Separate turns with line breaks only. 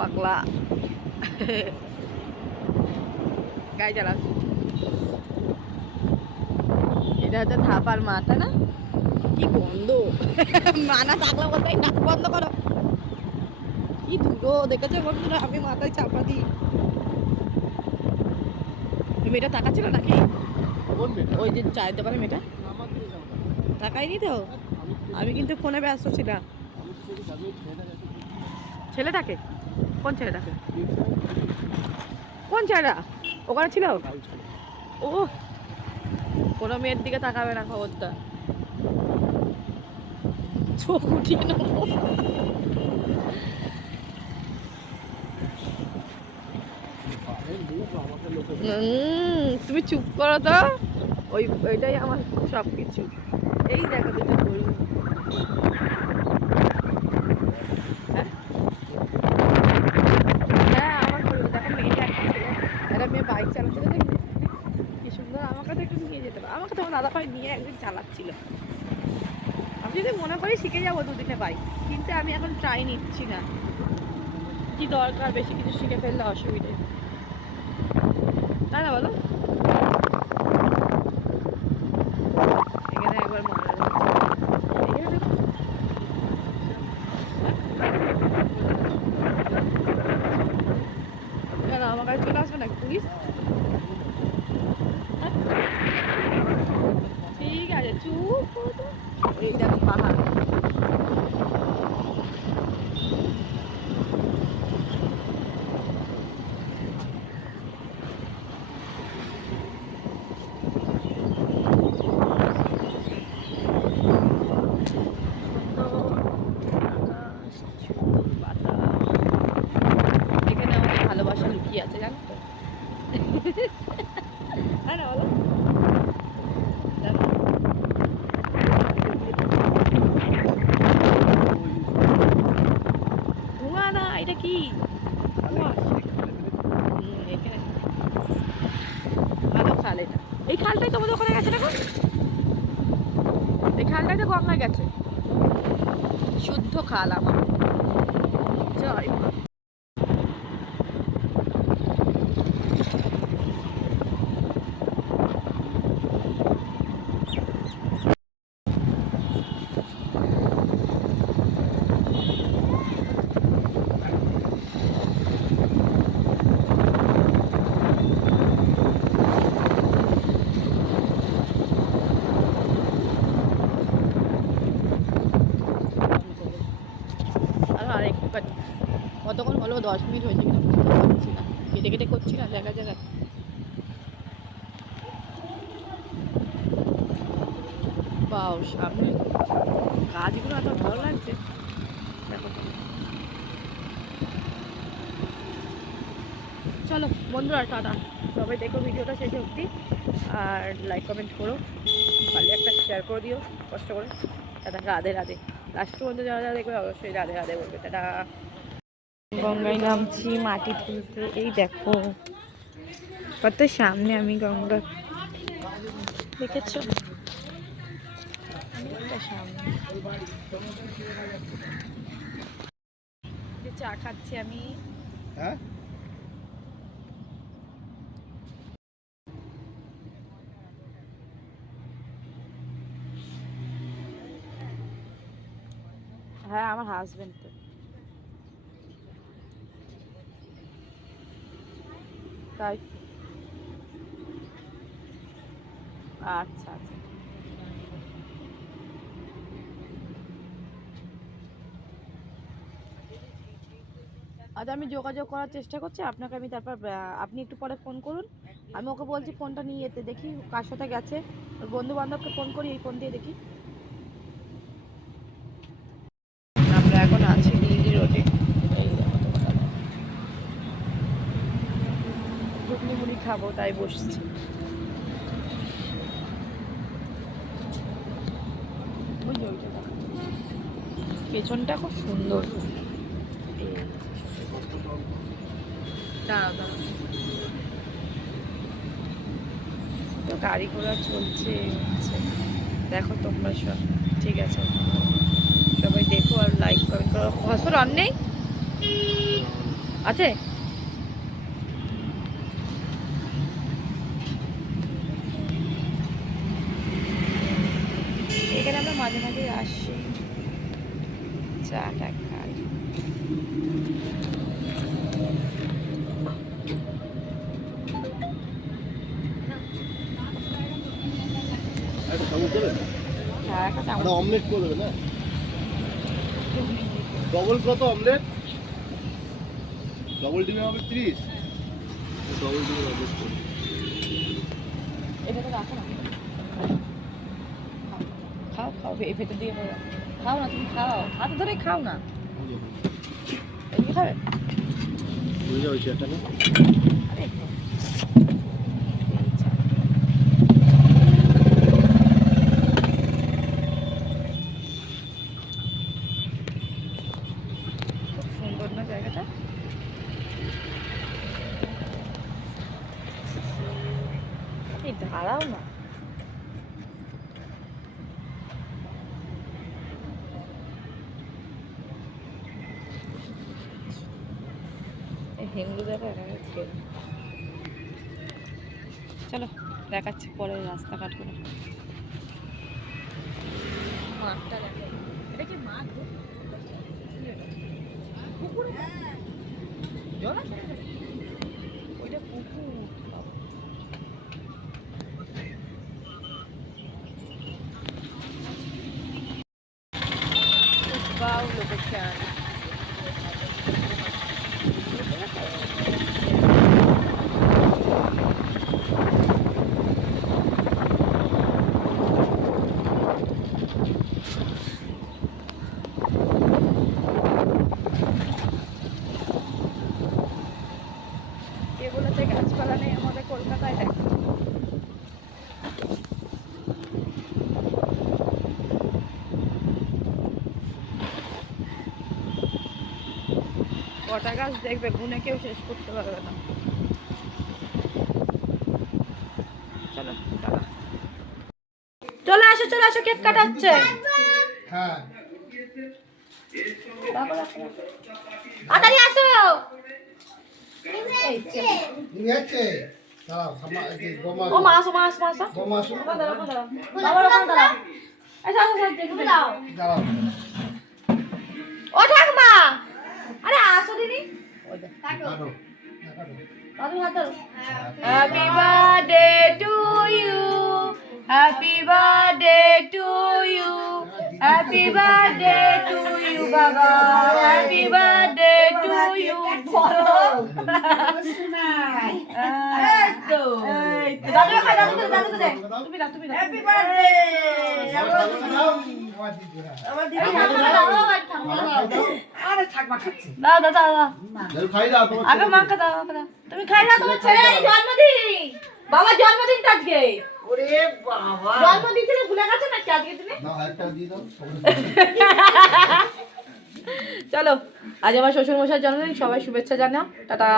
পাগলা। গাড়ি চালাস এটা হচ্ছে থাপার মাথা না? কি গন্ধ। মানা থাকলে বলতে নাক বন্ধ করো। কি ধুলো, দেখেছ বন্ধুরা? আমি মাথায় চাপা দিই। মেয়েটা তাকাচ্ছিল নাকি? ওই যে চায়ের দোকানে মেয়েটা। তাকাইনি তো?
আমি
কিন্তু ফোনে ব্যস্ত ছিলাম। ছেলেটাকে? কোন ছেলেটাকে কোন ছেলেটা? ওখানে ছিল। ও, কোনো মেয়ের দিকে তাকাবে না খবরটা চোখ উঠিয়ে নেব। তুমি চুপ করো তো। ওই, ওইটাই আমার সব কিছু এই দেখো দুটো গরু হ্যাঁ? হ্যাঁ আমার গরু দেখো মেয়েটা একটা ছিল একটা মেয়ে বাইক চালাচ্ছিল দেখি, কি সুন্দর আমাকে তো একটু নিয়ে যেতে পারে। আমাকে তো আমার দাদা ভাই নিয়ে একদিন চালাচ্ছিল। আমি যদি মনে করি শিখে যাব দুদিনে বাইক, কিন্তু আমি এখন ট্রাই নিচ্ছি না। কি দরকার, বেশি কিছু শিখে ফেললে অসুবিধে। তাই না বলো এখানে একবার মনে এখানে দেখো। কেন আমার কাছে চলে আসবে নাকি পুলিশ হ্যাঁ? ঠিক আছে চুপ করো তো। এই দেখো পাহাড় আকাশ, ঝোল, বাতাস। এখানে আমাদের ভালোবাসা লুকিয়ে আছে জানো তো হ্যাঁ না বলো জানো? ধোঁয়া না এটা কি ধোঁয়া। হুম, এখানে ভালো খাল এটা এই খালটাই তোমাদের ওখানে গেছে দেখো এই খালটাই তো গঙ্গা গেছে। শুদ্ধ খাল আমার। জয় মা। আর আর একটু কাট- কতক্ষণ হলো দশ মিনিট হয়েছে কিনা, বুঝতে পারছি না। কেটে কেটে করছি না, দেখা জায়গায় বাও সামনে গাছগুলো এত ভালো লাগছে। দেখো। চলো, বন্ধুরা, টাটা। সবাই দেখো ভিডিওটা শেষ অবধি, আর লাইক কমেন্ট করো। পারলে একটা শেয়ার করে দিও, কষ্ট করে। টাটা, রাধে রাধে। লাস্ট পর্যন্ত যারা যারা দেখবে, অবশ্যই রাধে রাধে বলবে। টাটা। গঙ্গায় নামছি মাটি তুলতে। এই দেখো কত সামনে আমি গঙ্গা। দেখেছ? চা খাচ্ছি আমি।
হ্যাঁ?
হ্যাঁ আমার হাজবেন্ড তো। তাই আচ্ছা আচ্ছা। আচ্ছা আমি যোগাযোগ করার চেষ্টা করছি। আপনাকে আমি তারপর আপনি একটু পরে ফোন করুন। আমি ওকে বলছি ফোনটা নিয়ে যেতে দেখি, কার সাথে গেছে। বন্ধু বান্ধবকে ফোন করি, এই ফোন দিয়ে দেখি আমরা এখন আছি দিল্লি রোডে এই দেখো তোমার ঘুগনি মুড়ি খাব, তাই বসছি। পেছনটা খুব সুন্দর। তো গাড়ি ঘোড়া চলছে দেখো তোমরা সব, ঠিক আছে। সবাই দেখো আর লাইক কমেন্ট করো। হসপিটাল অন নেই? আছে এখানে আমরা মাঝে মাঝে আসি। চাটা খাই।
অমলেট করে দেবে না? ডবল কত অমলেট ডবল ডিমে হবে তিরিশ। ডবল ডিমে অমলেট করে
এটা তো রাখো না। ভেতর দিয়ে। খাও না তুমি খাও হাতে ধরে খাও না খাবে
হয়ে যাবে চেয়ারটা না
আরে খুব সুন্দর না জায়গাটা এই দাঁড়াও না এই হিন্দু দেখা গেছে চলো, দেখাচ্ছি পরে রাস্তাঘাটগুলো। মাঠটা দেখো। এটা কি মাঠ পুকুর? ওইটা পুকুর location. কে বলেছে গাছপালা নেই আমাদের কলকাতায় দেখো কটা গাছ দেখবে গুনে কেউ শেষ করতে পারবে না। চলো। চলে আসো চলে আসো কেক কাটাচ্ছে
হ্যাঁ।
তাড়াতাড়ি আসো। ও ঠাকুমা। আরে আসো দিদি। Happy birthday to you happy birthday to you happy birthday to you বাবা হ্যাপি বার্থডে টু ইউ বলো তুমি
খাই দাও তোমার
ছেলের জন্মদিন! বাবা জন্মদিন আজকে।
ওরে বাবা।
জন্মদিন ছিল ভুলে গেছো নাকি আজকে তুমি?
দাও একটা দিয়ে দাও।
চলো আজ আমার শ্বশুর মশাইয়ের জন্মদিন। সবাই শুভেচ্ছা জানাও। টাটা।